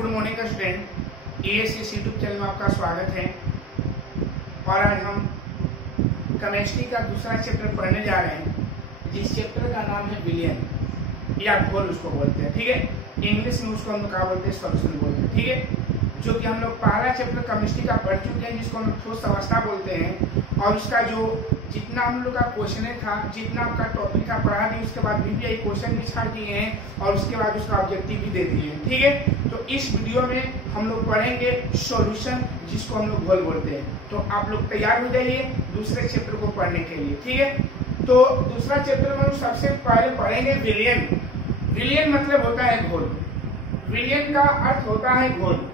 Good morning student, ASS YouTube channel में आपका स्वागत है। और आज हम केमिस्ट्री का दूसरा चैप्टर पढ़ने जा रहे हैं, जिस चैप्टर का नाम है विलियन या घोल उसको बोलते हैं। ठीक है, इंग्लिश में उसको हम लोग क्या बोलते हैं, सॉल्यूशन बोलते हैं। ठीक है, जो कि हम लोग पहला चैप्टर केमिस्ट्री का पढ़ चुके हैं, जिसको हम लोग ठोस अवस्था बोलते हैं। और उसका जो जितना हम लोग का क्वेश्चन था, जितना आपका टॉपिक था पढ़ा दिए, उसके बाद भी क्वेश्चन भी छाड़ दिए हैं और उसके बाद उसका ऑब्जेक्टिव भी दे दिए हैं। ठीक है, तो इस वीडियो में हम लोग पढ़ेंगे सॉल्यूशन, जिसको हम लोग घोल बोलते हैं। तो आप लोग तैयार हो जाइए दूसरे चैप्टर को पढ़ने के लिए। ठीक है, तो दूसरा चैप्टर में हम सबसे पहले पढ़ेंगे विलियन। विलियन मतलब होता है घोल। विलियन का अर्थ होता है घोल।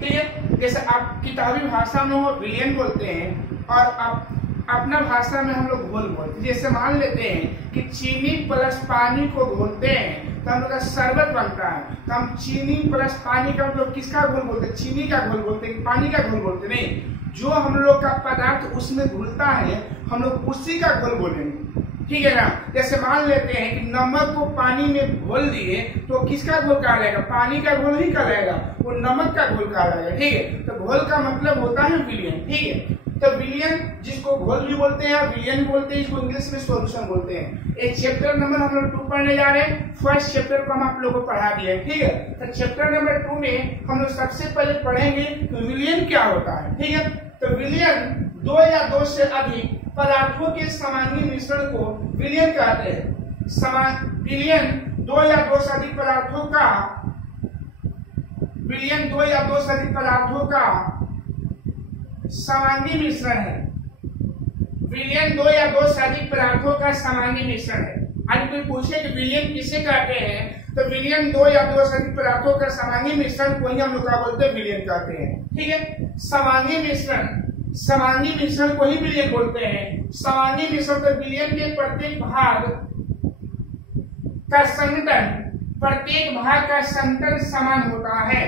ठीक है, जैसे आप किताबी भाषा में वो विलियन बोलते हैं और आप अपना भाषा में हम लोग घोल बोलते हैं। जैसे मान लेते हैं कि चीनी प्लस पानी को घोलते हैं तो हम लोग का शरबत बनता है, तो हम चीनी प्लस पानी का मतलब किसका घोल बोलते हैं? चीनी का घोल बोलते हैं, पानी का घोल बोलते नहीं। जो हम लोग का पदार्थ उसमें घुलता है हम लोग उसी का घोल बोलेंगे। ठीक है ना, जैसे मान लेते हैं कि नमक को पानी में घोल दिए तो किसका घोल कहलाएगा? पानी का घोल ही कहलाएगा, वो नमक का घोल कहलाएगा। ठीक है, तो घोल का मतलब होता है विलियन। ठीक है, तो विलियन जिसको घोल भी बोलते हैं, विलियन बोलते हैं, इसको इंग्लिश में सॉल्यूशन बोलते हैं। एक चैप्टर नंबर हम लोग 2 पढ़ने जा रहे हैं। फर्स्ट चैप्टर को हम आप लोगों को पढ़ा दिए। ठीक है, तो चैप्टर नंबर 2 में हम लोग सबसे पहले पढ़ेंगे विलियन क्या होता है। ठीक है, तो विलियन 2 या 2 से अधिक पदार्थों के समांगी मिश्रण को विलियन कहते हैं। विलियन 2 या 2 से अधिक पदार्थों का विलियन 2 या 2 से अधिक पदार्थों का समांगी मिश्रण है। विलियन 2 या 2 से अधिक पदार्थों का समांगी मिश्रण है। आज कोई पूछे कि विलियन किसे कहते हैं, तो विलियन 2 या 2 से अधिक पदार्थों का समांगी मिश्रण को ही हम लोग क्या बोलते हैं? विलियन कहते हैं। ठीक है, समांगी मिश्रण, समांगी मिश्रण को ही विलियन बोलते हैं। समांगी मिश्रण तो विलियन के प्रत्येक भाग का संघटन, प्रत्येक भाग का संघटन समान होता है।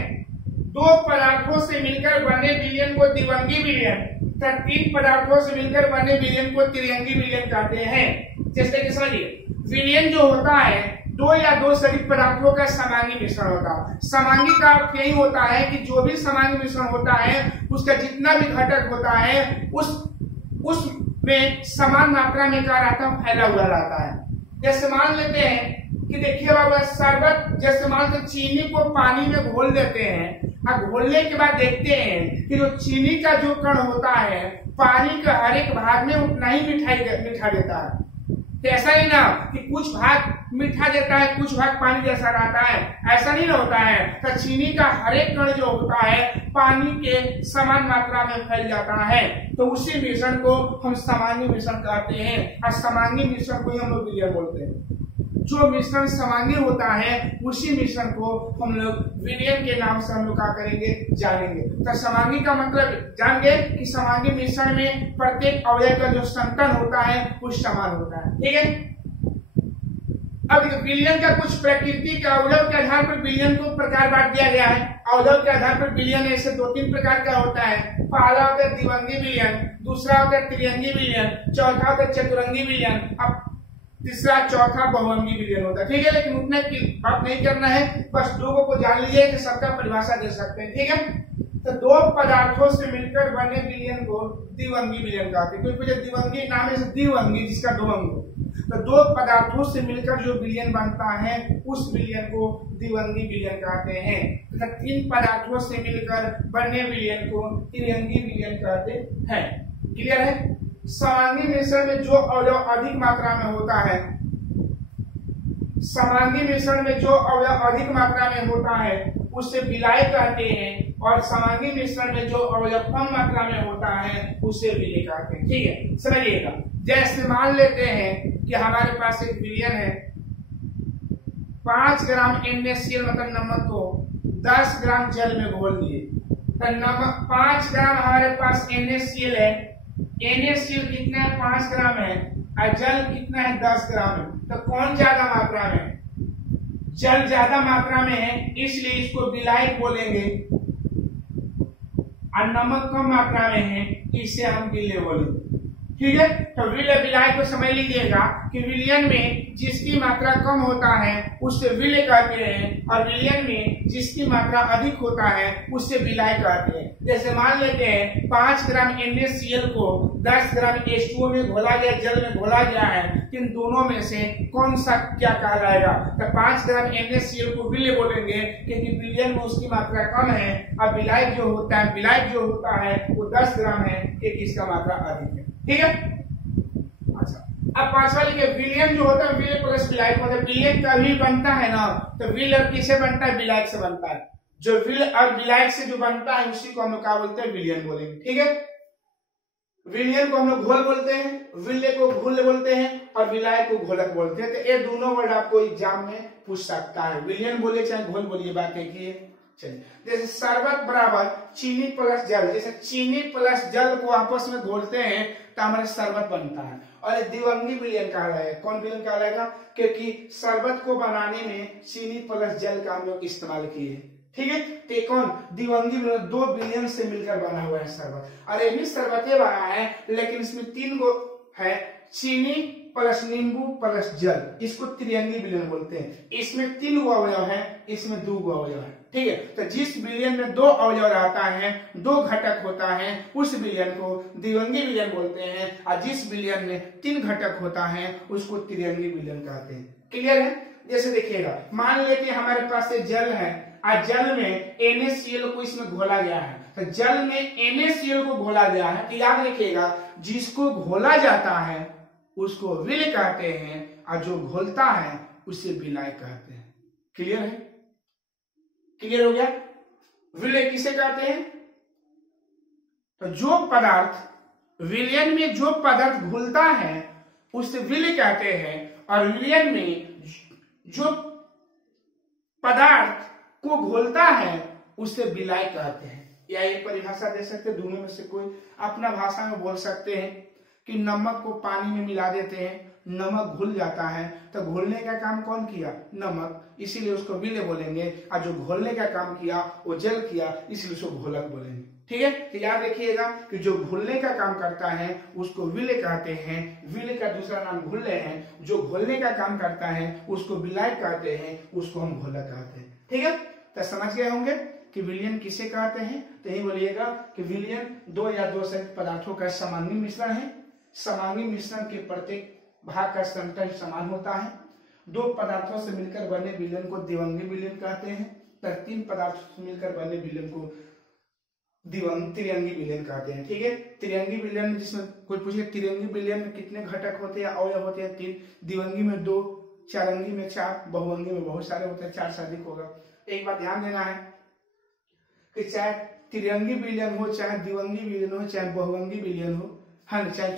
2 पदार्थों से मिलकर बने विलियन को द्विअंगी विलियन, 3 पदार्थों से मिलकर बने विलियन को त्रिअंगी विलियन कहते हैं। जैसे कि समझिए, विलियन जो होता है 2 या 2 से अधिक पदार्थों का समांगी मिश्रण होता है। समांगी का अर्थ यही होता है कि जो भी समांगी मिश्रण होता है उसका जितना भी घटक होता है उसमें समान मात्रा में क्या रहता है? फैला हुआ रहता है। जैसे मान लेते हैं कि देखिए बाबा, शरबत जैसे मान लो चीनी को पानी में घोल देते हैं और घोलने के बाद देखते हैं कि जो चीनी का जो कण होता है पानी के हर एक भाग में उतना ही मीठा देता है। तो ऐसा ही ना कि कुछ भाग मीठा देता है, कुछ भाग पानी जैसा रहता है, ऐसा नहीं ना होता है। तो चीनी का हर एक कण जो होता है पानी के समान मात्रा में फैल जाता है, तो उसी मिश्रण को हम समांगी मिश्रण कहते हैं। और समांगी मिश्रण को ही हम लोग विलियन बोलते हैं। जो मिश्रण समांगी होता है उसी मिश्रण को हम लोग विलियन के नाम से हम लोग क्या करेंगे? जानेंगे। तो समांगी का मतलब जानेंगे कि समांगी मिश्रण में प्रत्येक अवयव का जो संतन होता है वो समान होता है। ठीक है, अब विलियन का कुछ प्रकृति के अवयव के आधार पर विलियन को प्रकार बांट दिया गया है। अवयव के आधार पर विलियन ऐसे 2-3 प्रकार का होता है। पहला होता है द्विअंगी विलियन, दूसरा होता है त्रिअंगी विलियन, चौथा होता है चतुरंगी विलियन, अब तीसरा चौथा बहुअंगी विलियन होता है। ठीक है, लेकिन उतने की बात नहीं करना है, बस 2 को जान लीजिए कि सबका परिभाषा दे सकते हैं। ठीक है, तो 2 पदार्थों से मिलकर बने विलियन को द्विअंगी विलियन कहते हैं। क्योंकि द्विअंगी नाम है द्विअंगी, जिसका 2 अंग हो। तो 2 पदार्थों से मिलकर जो विलियन बनता है उस विलियन को द्विअंगी विलियन कहते हैं। तथा 3 पदार्थों से मिलकर बने विलियन को त्रिअंगी विलियन कहते हैं। क्लियर है? समांगी मिश्रण में जो अवयव अधिक मात्रा में होता है, समांगी मिश्रण में जो अवयव अधिक मात्रा में होता है उसे विलाय कहते हैं, और समांगी मिश्रण में जो अवयव कम मात्रा में होता है उसे विलेय कहते हैं। ठीक है, समझिएगा। जैसे मान लेते हैं कि हमारे पास एक विलियन है, 5 ग्राम NaCl मतलब नमक को 10 ग्राम जल में घोल दिए। तो नमक 5 ग्राम हमारे पास NaCl है, NaCl कितना है? 5 ग्राम है, और जल कितना है? 10 ग्राम है। तो कौन ज्यादा मात्रा में है? जल ज्यादा मात्रा में है, इसलिए इसको विलायक बोलेंगे, और नमक कम मात्रा में है, इसे हम विलेय बोलेंगे। ठीक है। तो विलय विलाय को समझ लीजिएगा कि विलयन में जिसकी मात्रा कम होता है उससे विलय कहते हैं, और विलयन में जिसकी मात्रा अधिक होता है उससे विलाय कहते हैं। जैसे मान लेते हैं 5 ग्राम NaCl को 10 ग्राम H2O में घोला गया, जल में घोला गया है, इन दोनों में से कौन सा क्या कहा जाएगा? तो 5 ग्राम NaCl को विलय बोलेंगे क्योंकि विलयन में उसकी मात्रा कम है, और विलाय जो होता है वो 10 ग्राम है क्योंकि इसका मात्रा अधिक है। ठीक है। अच्छा, अब पांचवा लिखिए, विलयन जो होता है विलय प्लस विलायक होता है। विलयन कभी बनता है ना तो विलय किससे बनता है? विलायक से बनता है। जो विलय और विलायक से जो बनता है उसी को हम लोग क्या बोलते हैं? विलयन बोलेंगे। ठीक है। विलयन को हम लोग घोल बोलते हैं, विलय को घोल बोलते हैं, और विलायक को घोलक बोलते हैं। तो ये दोनों वर्ड आपको एग्जाम में पूछ सकता है, विलयन बोले चाहे घोल बोलिए, बात एक ही है। चलिए, जैसे शरबत बराबर चीनी प्लस जल, जैसे चीनी प्लस जल को आपस में घोलते हैं तो हमारा शरबत बनता है, और ये द्विअंगी विलयन कहलाएगा। कौन विलयन कहलाएगा? क्योंकि शरबत को बनाने में चीनी प्लस जल का हम लोग इस्तेमाल किए। ठीक है। तो कौन? द्विअंगी विलयन, 2 विलयन से मिलकर बना हुआ है शरबत। और ये भी शरबत बना है लेकिन इसमें 3 गो है, चीनी प्लस नींबू प्लस जल, इसको त्रिअंगी विलयन बोलते हैं। इसमें 3 गो अवयव है, इसमें 2 गो अवयव है। ठीक है। तो जिस विलयन में 2 अवयव रहता है, 2 घटक होता है, उस विलयन को द्विअंगी विलयन बोलते हैं, और जिस विलयन में 3 घटक होता है उसको त्रिअंगी विलयन कहते हैं। क्लियर है? जैसे देखिएगा, मान लेते हमारे पास से जल है, और जल में NaCl को इसमें घोला गया है। तो जल में NaCl को घोला गया है, तो याद रखिएगा जिसको घोला जाता है उसको विलय कहते हैं, और जो घोलता है उसे विलाय कहते हैं। क्लियर है? क्लियर हो गया? विलय किसे कहते हैं? तो जो पदार्थ विलयन में जो पदार्थ घुलता है उसे विलय कहते हैं, और विलयन में जो पदार्थ को घोलता है उसे विलाय कहते हैं। या एक परिभाषा दे सकते हैं, दोनों में से कोई अपना भाषा में बोल सकते हैं कि नमक को पानी में मिला देते हैं, नमक घुल जाता है, तो घोलने का काम कौन किया? नमक, इसीलिए उसको विलय बोलेंगे। और जो घोलने का काम किया वो जल किया, इसलिए उसको घोलक बोलेंगे। ठीक है। तो याद रखिएगा कि जो घोलने का काम करता है उसको विलय कहते हैं, विलय का दूसरा नाम घुलने है। जो घोलने का काम करता है उसको विलाय कहते हैं, उसको हम घोलक कहते हैं। ठीक है। तो समझ गए होंगे कि विलयन किसे कहते हैं? तो यही बोलिएगा कि विलयन 2 या 2 से अधिक पदार्थों का समांगी मिश्रण है। समांगी मिश्रण के प्रत्येक भाग का संतुलन समान होता है। 2 पदार्थों से मिलकर बने विलयन को द्विअंगी विलयन कहते हैं। तो 3 पदार्थों से मिलकर बने विलयन को त्रिअंगी विलयन कहते हैं। ठीक है। त्रिअंगी विलयन में, जिसमें कोई पूछे त्रिअंगी विलयन में कितने घटक होते हैं, अवयव होते हैं? 3। द्विअंगी में 2, चारंगी में 4, बहुअंगी में बहुत सारे होते हैं, 4 से अधिक होगा। एक बात ध्यान देना है कि चाहे त्रिअंगी विलयन हो, चाहे द्विअंगी विलयन हो, चाहे बहुअंगी विलयन हो, हाँ, चाहे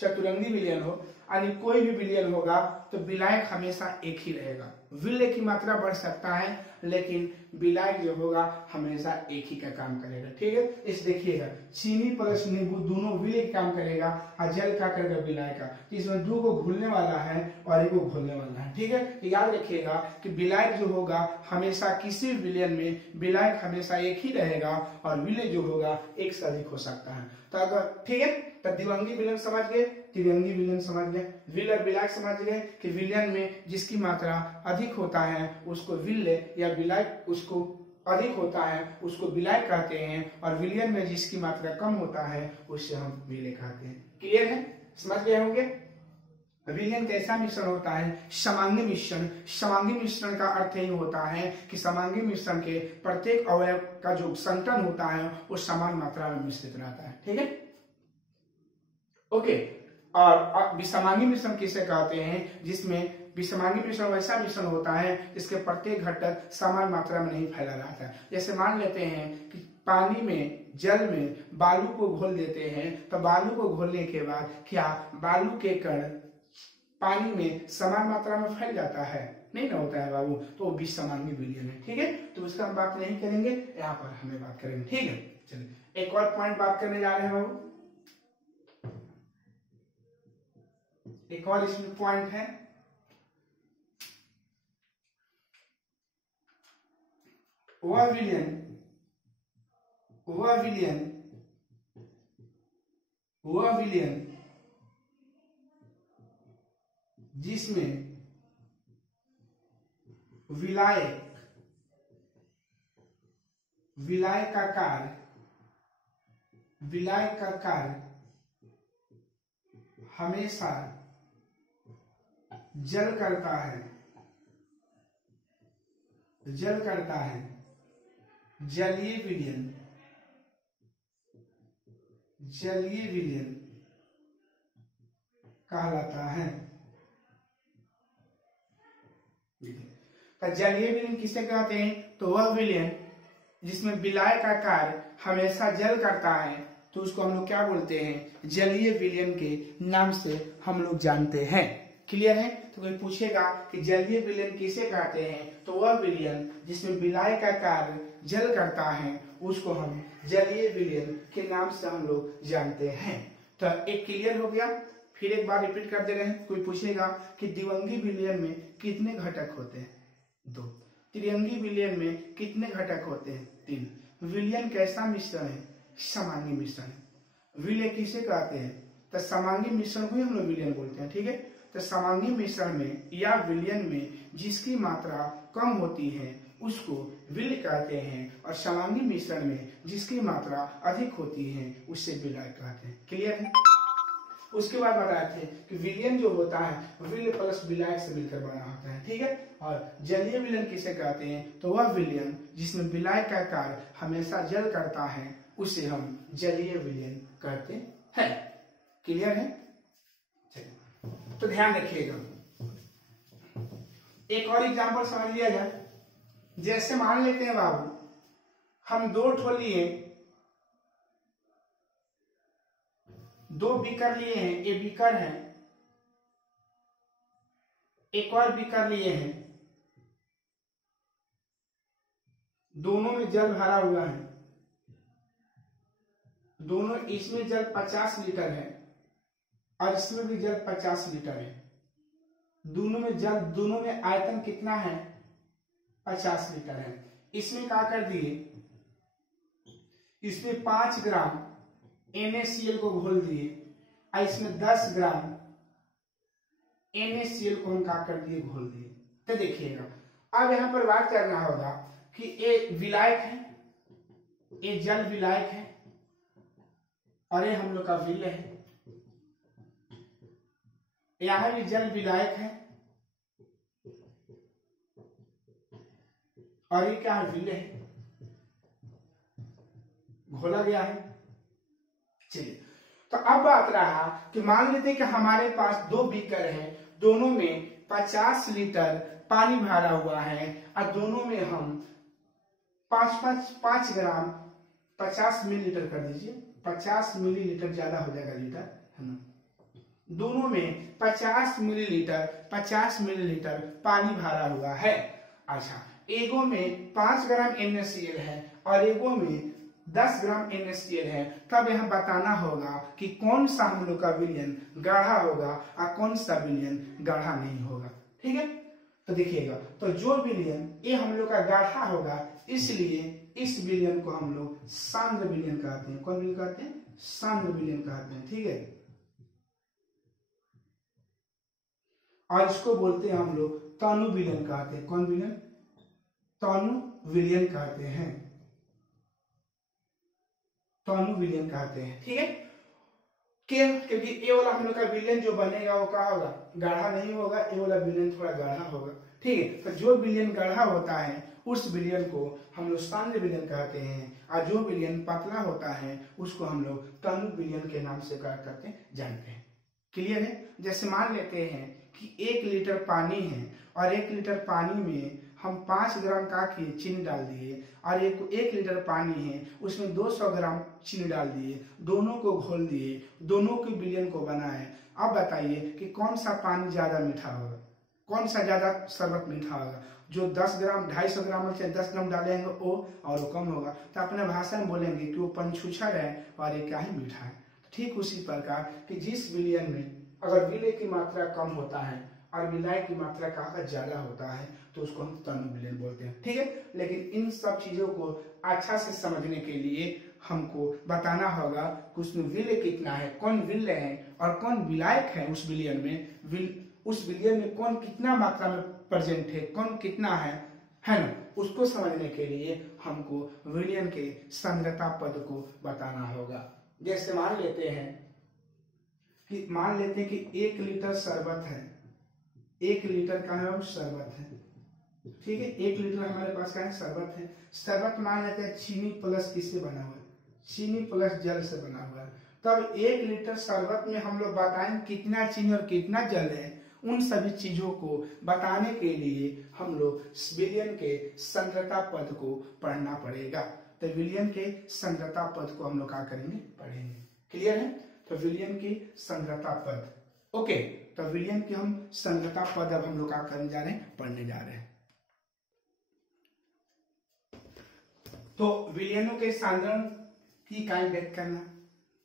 चतुरंगी विलयन हो, यानी कोई भी विलयन होगा तो विलायक हमेशा एक ही रहेगा। विलय की मात्रा बढ़ सकता है लेकिन विलायक जो होगा हमेशा एक ही का काम करेगा। ठीक है। इस देखिएगा, चीनी प्लस नींबू दोनों विलय काम करेगा, और जल का करेगा विलाय का। इसमें 2 को घुलने वाला है और 1 को घोलने वाला है। ठीक है। तो याद रखिएगा कि विलायक जो होगा हमेशा किसी विलयन में विलायक हमेशा एक ही रहेगा, और विलय जो होगा एक से अधिक हो सकता है। तो अगर ठीक है, तो द्विअंगी विलयन समझ गए, त्रिअंगी विलयन समझ गए, विलय और विलायक समझ गए कि विलयन में जिसकी मात्रा अधिक होता है उसको विलय या विलायक, उसको अधिक होता है उसको विलायक कहते हैं, और विलयन में जिसकी मात्रा कम होता है उससे हम विलय कहते हैं। क्लियर है? समझ गए होंगे। विलयन कैसा मिश्रण होता है? समांगी मिश्रण। समांगी मिश्रण का अर्थ यही होता है कि समांगी मिश्रण के प्रत्येक अवयव का जो संतुलन होता है वो समान मात्रा में मिश्रित रहता है। ठीक है। ओके। और विषमांगी मिश्रण किसे कहते हैं? जिसमें विषमांगी मिश्रण वैसा मिश्रण होता है जिसके प्रत्येक घटक समान मात्रा में नहीं फैला रहता है। जैसे मान लेते हैं कि पानी में, जल में बालू को घोल देते हैं, तो बालू को घोलने के बाद क्या बालू के कण पानी में समान मात्रा में फैल जाता है? नहीं ना होता है बाबू। तो वो विषमांगी विलयन है। ठीक है। तो उसका हम बात नहीं करेंगे, यहाँ पर हमें बात करेंगे। ठीक है। चलिए एक और पॉइंट बात करने जा रहे हैं बाबू। एक और इसमें पॉइंट है, वह विलयन जिसमें विलायक का कार्य हमेशा जल करता है जलीय विलयन कहलाता है। जलीय विलयन किसे कहते हैं? तो वह विलयन जिसमें विलायक का कार्य हमेशा जल करता है, तो उसको हम लोग क्या बोलते हैं? जलीय विलयन के नाम से हम लोग जानते हैं। क्लियर है? तो कोई पूछेगा कि जलीय विलयन किसे कहते हैं, तो वह विलयन जिसमें विलायक का कार्य जल करता है उसको हम जलीय विलयन के नाम से हम लोग जानते हैं। तो एक क्लियर हो गया। फिर एक बार रिपीट कर दे रहे हैं। कोई पूछेगा कि द्विअंगी विलयन में कितने घटक होते हैं? 2। त्रिअंगी विलयन में कितने घटक होते हैं? 3। विलयन कैसा मिश्रण है? समांगी मिश्रण। विलय किसे कहते हैं? तो समांगी मिश्रण को ही हम लोग विलयन बोलते हैं। ठीक है? तो समांगी मिश्रण में या विलयन में जिसकी मात्रा कम होती है उसको विलय कहते हैं, और समांगी मिश्रण में जिसकी मात्रा अधिक होती है उससे विलायक कहते हैं। क्लियर है? उसके बाद बताए थे कि विलयन जो होता है विलय प्लस विलायक से मिलकर बना होता है। ठीक है? और जलीय विलयन किसे कहते हैं? तो वह विलयन जिसमें विलायक का कार्य हमेशा जल करता है उसे हम जलीय विलयन कहते हैं। क्लियर है? चलिए, तो ध्यान रखिएगा। एक और एग्जांपल समझ लिया जाए। जैसे मान लेते हैं बाबू, हम 2 ठो लिए, 2 बीकर लिए हैं। ये बीकर है, एक और बीकर लिए हैं। दोनों में जल भरा हुआ है। दोनों, इसमें जल 50 लीटर है और इसमें भी जल 50 लीटर है। दोनों में आयतन कितना है? 50 लीटर है। इसमें क्या कर दिए? इसमें 5 ग्राम NaCl को घोल दिए और इसमें 10 ग्राम NaCl को हम क्या कर दिए? घोल दिए। तो देखिएगा, अब यहां पर बात करना होगा कि ये विलायक है, ये जल विलायक है और ये हम लोग का विलय है। यहां भी जल विलायक है और ये क्या है? विलय है, घोला गया है। चलिए, तो अब बात रहा कि मान लेते हैं कि हमारे पास 2 बीकर हैं, दोनों में 50 लीटर पानी भरा हुआ है और दोनों में हम 5 ग्राम 50 मिलीलीटर कर दीजिए। 50 मिलीलीटर ज्यादा हो जाएगा लीटर, है ना? दोनों में 50 मिलीलीटर पानी भरा हुआ है। अच्छा, एगो में 5 ग्राम NaCl है और एगो में 10 ग्राम NaCl है। तब यहां बताना होगा कि कौन सा हम लोग का विलयन गाढ़ा होगा और कौन सा विलयन गाढ़ा नहीं होगा। ठीक है? तो देखिएगा, तो जो विलयन ये हम लोग का गाढ़ा होगा, इसलिए इस विलयन को हम लोग सांद्र विलयन कहते हैं। कौन विलयन कहते हैं? सांद्र विलयन कहते हैं। ठीक है? और इसको बोलते हैं हम लोग तनु विलयन कहते हैं। कौन विलयन? तनु विलयन कहते हैं। तनु विलयन कहते हैं। ठीक है? क्योंकि ये वाला हम लोग का विलयन जो बनेगा वो क्या होगा? गाढ़ा नहीं होगा। ये वाला विलयन थोड़ा गाढ़ा होगा। ठीक है? तो जो विलयन गाढ़ा होता है उस विलयन को हम लोग सांद्र विलयन कहते हैं, और जो विलयन पतला होता है उसको हम लोग तनु विलयन के नाम से क्या करते हैं? जानते हैं। क्लियर है? जैसे मान लेते हैं कि 1 लीटर पानी है और 1 लीटर पानी में हम 5 ग्राम का चीनी डाल दिए, और 1 लीटर पानी है उसमें 200 ग्राम चीनी डाल दिए, दोनों को घोल दिए, दोनों के विलयन को बनाए। अब बताइए कि कौन सा पानी ज्यादा मीठा होगा, कौन सा ज्यादा शरबत मीठा होगा? जो 10 ग्राम 250 ग्राम से 10 ग्राम डालेंगे वो, और वो कम होगा। तो अपने भाषा में बोलेंगे कि वो पंछुछर है और ये क्या है? मीठा है। ठीक उसी प्रकार कि जिस विलयन में अगर विलय की मात्रा कम होता है और विलायक की मात्रा काफी ज्यादा होता है तो उसको हम तनु विलयन बोलते हैं। ठीक है? लेकिन इन सब चीजों को अच्छा से समझने के लिए हमको बताना होगा कि उसमें विलय कितना है, कौन विलय है और कौन विलायक है उस विलयन में, उस विलियन में कौन कितना मात्रा में प्रेजेंट है, कौन कितना है ना, उसको समझने के लिए हमको विलियन के सांद्रता पद को बताना होगा। जैसे मान लेते हैं कि 1 लीटर शरबत है, 1 लीटर का है वो शरबत है, ठीक है, 1 लीटर हमारे पास का है शरबत है। शरबत मान लेते हैं चीनी प्लस किससे बना हुआ है, चीनी प्लस जल से बना हुआ है। तब 1 लीटर शरबत में हम लोग बताएं कितना चीनी और कितना जल है। उन सभी चीजों को बताने के लिए हम लोग विलियन के सांद्रता पद को पढ़ना पड़ेगा। तो विलियन के सांद्रता पद को हम लोग क्या करेंगे, पढ़ेंगे। क्लियर है? तो विलियन की सांद्रता पद, ओके। तो विलियन की हम सांद्रता पद अब हम लोग क्या करने जा रहे हैं, पढ़ने जा रहे हैं। तो विलियनों के सांद्रण की इकाई व्यक्त करना।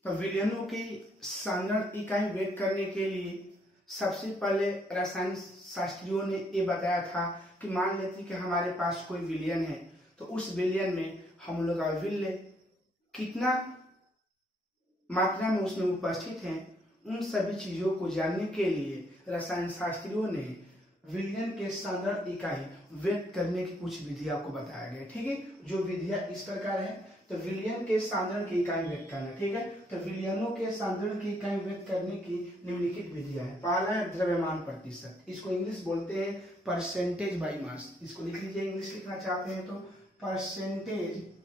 तो विलियनों की सांद्रण इकाई व्यक्त करने के लिए सबसे पहले रसायन शास्त्रियों ने ये बताया था कि मान लेते कि हमारे पास कोई विलियन है, तो उस विलियन में हम लोग का विल्य कितना मात्रा में उसमें उपस्थित है, उन सभी चीजों को जानने के लिए रसायन शास्त्रियों ने विलियन के सांद्रण इकाई व्यक्त करने की कुछ विधियां को बताया गया। ठीक है, जो विधियां इस प्रकार है। तो विलियन के सांद्रण की इकाई व्यक्त करना, ठीक है। तो विलियनों के सांद्रण की इकाई व्यक्त करने की निम्नलिखित विधियां हैं। पहला है द्रव्यमान प्रतिशत, इसको इंग्लिश बोलते हैं परसेंटेज बाई मास। इसको लिख लीजिए, इंग्लिश लिखना चाहते हैं तो परसेंटेज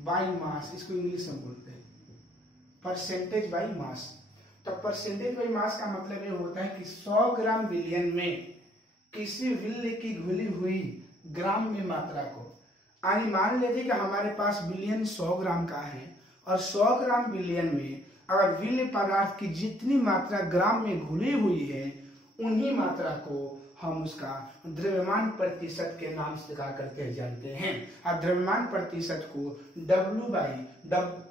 बाई मास, इसको इंग्लिश में बोलते हैं परसेंटेज बाई मास। तो परसेंटेज बाई मास का मतलब ये होता है कि 100 ग्राम विलियन में किसी विल्य की घुली हुई ग्राम में मात्रा को, यानी मान लेते कि हमारे पास विलियन 100 ग्राम का है और 100 ग्राम विलियन में अगर विल्य पदार्थ की जितनी मात्रा ग्राम में घुली हुई है, उन्हीं मात्रा को हम उसका द्रव्यमान प्रतिशत के नाम से कहा करके जानते हैं। और द्रव्यमान प्रतिशत को W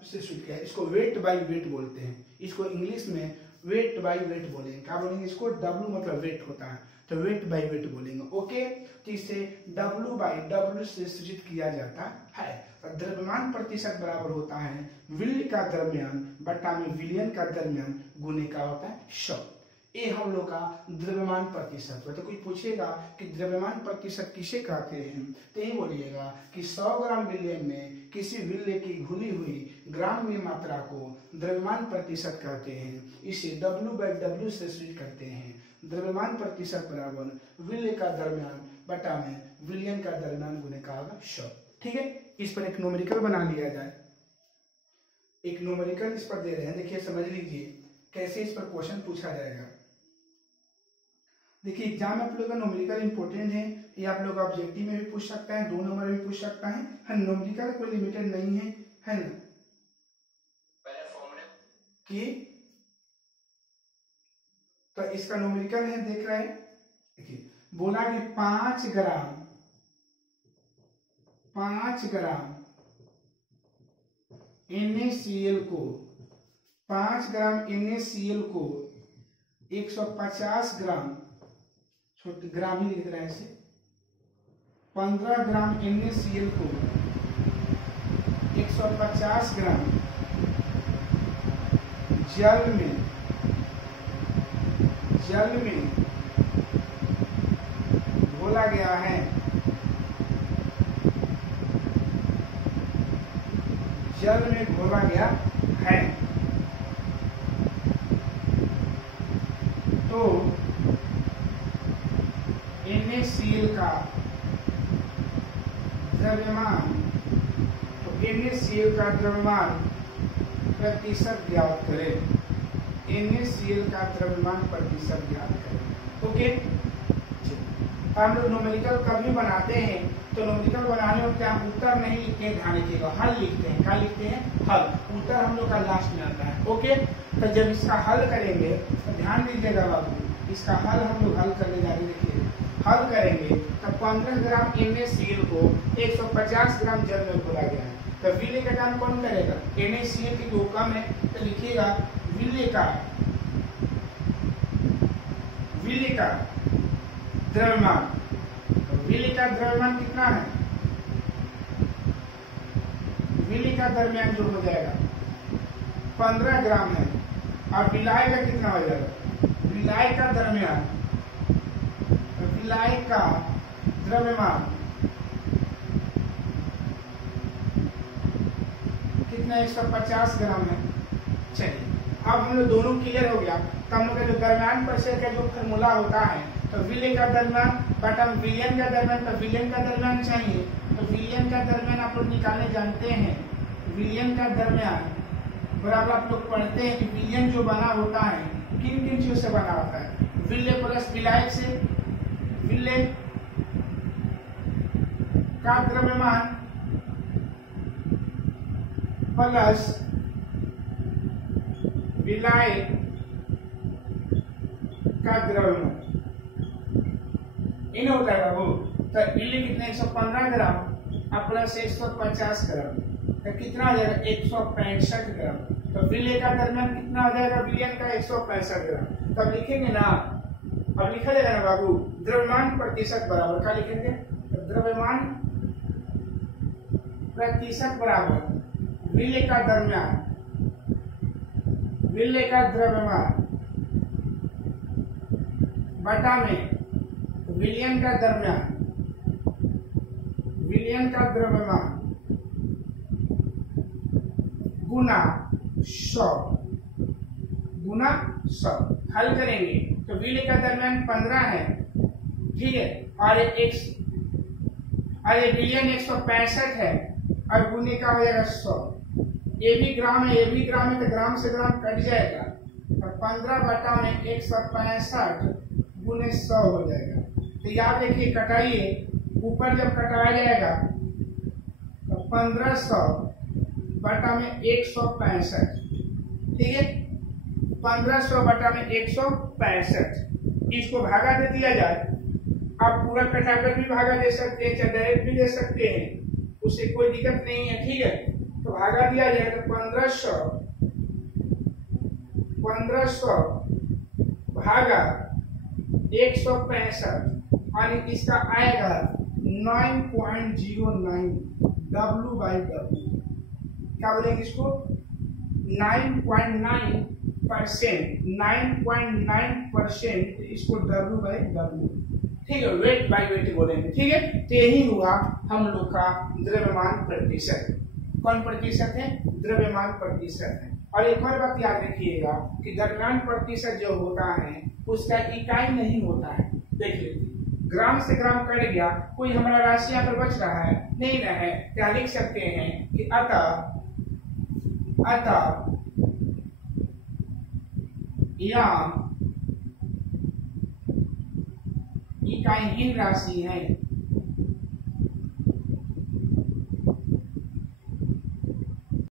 से सूचित किया है। इसको वेट बाई वेट बोलते हैं। इसको इंग्लिश में वेट बाई वेट बोलेंगे। क्या बोलेंगे इसको? W मतलब वेट होता है, तो वेट बाई वेट बोलेंगे। ओके, तो इसे W बाई W से सूचित किया जाता है। द्रव्यमान प्रतिशत बराबर होता है विल्य का द्रव्यमान बटा में विलियन का द्रव्यमान गुने का होता है 100। ये हम लोग का द्रव्यमान प्रतिशत है। तो कोई पूछेगा कि द्रव्यमान प्रतिशत किसे कहते हैं, तो ये बोलिएगा कि 100 ग्राम विलियन में किसी विल्य की घुली हुई ग्राम में मात्रा को द्रव्यमान प्रतिशत कहते हैं। इसे W बाई W से सूचित करते हैं। द्रव्यमान प्रतिशत बराबर विल्य का द्रव्यमान बटा में विलियन का द्रव्यमान गुने का होगा 100। ठीक है, इस पर एक न्यूमेरिकल बना लिया जाए। एक न्यूमेरिकल इस पर दे रहे हैं, देखिए समझ लीजिए कैसे इस पर क्वेश्चन पूछा जाएगा। देखिए एग्जाम में आप लोग का न्यूमेरिकल इंपॉर्टेंट है, ये आप लोग ऑब्जेक्टिव में भी पूछ सकता है, 2 नंबर में भी पूछ सकता है। न्यूमेरिकल कोई लिमिटेड नहीं है ना कि तो इसका न्यूमेरिकल है, देख रहे हैं। देखिए बोला कि 5 ग्राम NaCl को 5 ग्राम NaCl को 150 ग्राम, छोटे ग्राम ही लिख रहे हैं इसे, 15 ग्राम NaCl को 150 ग्राम जल में घोला गया है। जल में घोला गया है तो NaCl का द्रव्यमान प्रतिशत ज्ञात करें। NaCl का द्रव्यमान प्रतिशत ज्ञात करें। ओके, हम लोग न्यूमेरिकल कभी बनाते हैं तो न्यूमेरिकल बनाने में क्या उत्तर नहीं लिखते हैं, ध्यान रखिएगा, हल लिखते हैं। क्या लिखते हैं? हल। उत्तर हम लोग का लास्ट में आता है। ओके, तो जब इसका हल करेंगे तो ध्यान दीजिएगा बाबू, इसका हल हम लोग हल करने जा रहे हैं। देखिए हल करेंगे तो 15 ग्राम NaCl को 150 ग्राम जल में घोला गया है, तो विल्य का काम कौन करेगा? NaCl की जो कम है तो लिखिएगा विल्य का द्रव्यमान। विल्य का द्रव्यमान कितना है? विल्य का द्रव्यमान जो हो जाएगा 15 ग्राम है, और विलाय का कितना हो जाएगा, विलाय का द्रव्यमान, विलाय का द्रव्यमान कितना 150 ग्राम है। चलिए अब हम लोग दोनों क्लियर हो गया। तो हम लोग का जो द्रव्यमान परिचय का जो फॉर्मूला होता है, तो विलेय का द्रव्यमान बटा विलयन का द्रव्यमान, तो विलयन का द्रव्यमान चाहिए, तो विलयन का द्रव्यमान आप लोग निकालने जानते हैं। विलयन का द्रव्यमान बराबर आप लोग पढ़ते हैं कि विलयन जो बना होता है किन किन चीजों से बना होता है, विलेय प्लस विलायक से, विलेय का द्रव्यमान प्लस विलायक का द्रव्यमान इन होता है बाबू। तो विलेय कितने 115 ग्राम और प्लस 150 ग्राम, तो कितना हो जाएगा 165 ग्राम। तो विलेय का द्रव्यमान कितना हो जाएगा, विलयन का 165 ग्राम। तो अब लिखेंगे ना, अब लिखा जाएगा ना बाबू, द्रव्यमान प्रतिशत बराबर क्या लिखेंगे, तो द्रव्यमान प्रतिशत बराबर विलेय का द्रव्यमान, विलेय का द्रव्यमान बटा में विलयन का द्रव्यमान, विलयन का द्रव्यमान गुना 100, गुना 100। हल करेंगे तो विलेय का द्रव्यमान 15 है, ठीक है, और विलयन 165 है और गुने का हो जाएगा 100। ये भी ग्राम है, ये भी ग्राम है, तो ग्राम से ग्राम कट जाएगा, तो 15 बटा में 165 गुने 100 हो जाएगा। तो याद रखिए, कटाइए, ऊपर जब कटाया जाएगा तो 1500 बटा में 165, ठीक है, 1500 बटा में 165, इसको भागा दे दिया जाए। आप पूरा कटाकर भी भागा दे सकते हैं, चाहे डायरेक्ट भी दे सकते हैं, उससे कोई दिक्कत नहीं है, ठीक है। तो भागा दिया जाए तो 1500 भागा 165 और इसका आएगा 9.09 W/W। क्या बोलेंगे इसको, 9.9%, इसको W/W, ठीक है, वेट बाय वेट बोलेंगे, ठीक है। तो यही हुआ हम लोग का द्रव्यमान प्रतिशत। कौन प्रतिशत है, द्रव्यमान प्रतिशत है। और एक और बात याद रखिएगा कि द्रव्यमान प्रतिशत जो होता है उसका इकाई नहीं होता है। देख लीजिए, ग्राम से ग्राम कट गया, कोई हमारा राशि यहाँ पर बच रहा है, नहीं रहा है, क्या लिख सकते हैं कि अतः यह इकाईहीन राशि है,